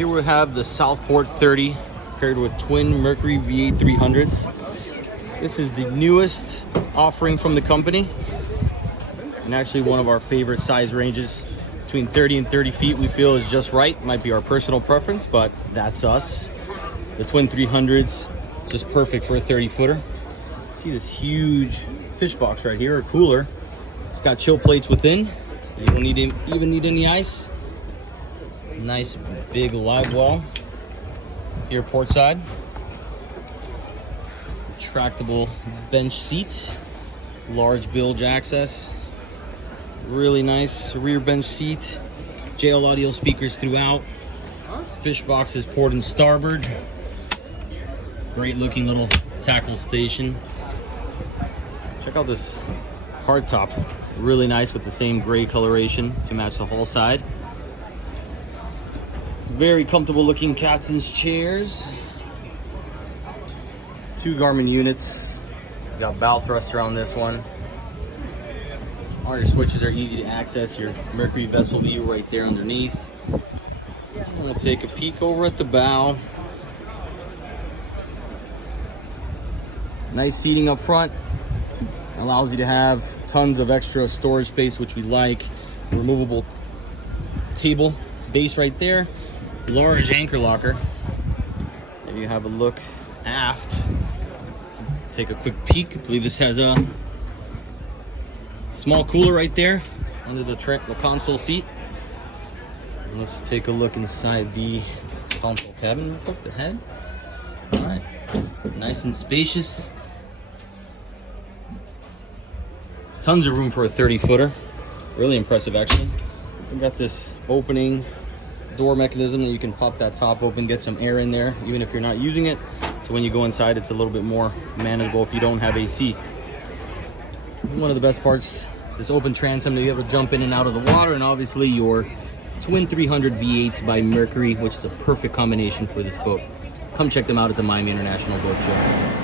here we have the Southport 30 paired with twin Mercury V8 300s. This is the newest offering from the company, and actually one of our favorite size ranges. Between 30 and 30 feet we feel is just right. Might be our personal preference, but that's us. The twin 300s, just perfect for a 30-footer. See this huge fish box right here, or cooler. It's got chill plates within. You don't even need any ice. Nice big live well here port side. Retractable bench seat, large bilge access. Really nice rear bench seat. JL audio speakers throughout. Fish boxes port and starboard. Great looking little tackle station. Check out this hardtop. Really nice with the same gray coloration to match the hull side. Very comfortable looking captain's chairs. 2 Garmin units. Got bow thruster on this one. All your switches are easy to access. Your Mercury vessel view right there underneath. We'll take a peek over at the bow. Nice seating up front. Allows you to have tons of extra storage space, which we like. Removable table base right there. Large anchor locker. If you have a look aft, take a quick peek. I believe this has a small cooler right there under the console seat. And let's take a look inside the console cabin. Look the head. All right, nice and spacious. Tons of room for a 30-footer. Really impressive, actually. We've got this opening door mechanism that you can pop that top open, get some air in there, even if you're not using it. So when you go inside, it's a little bit more manageable if you don't have AC. One of the best parts, this open transom to be able to jump in and out of the water, and obviously your twin 300 V8s by Mercury, which is a perfect combination for this boat. Come check them out at the Miami International Boat Show.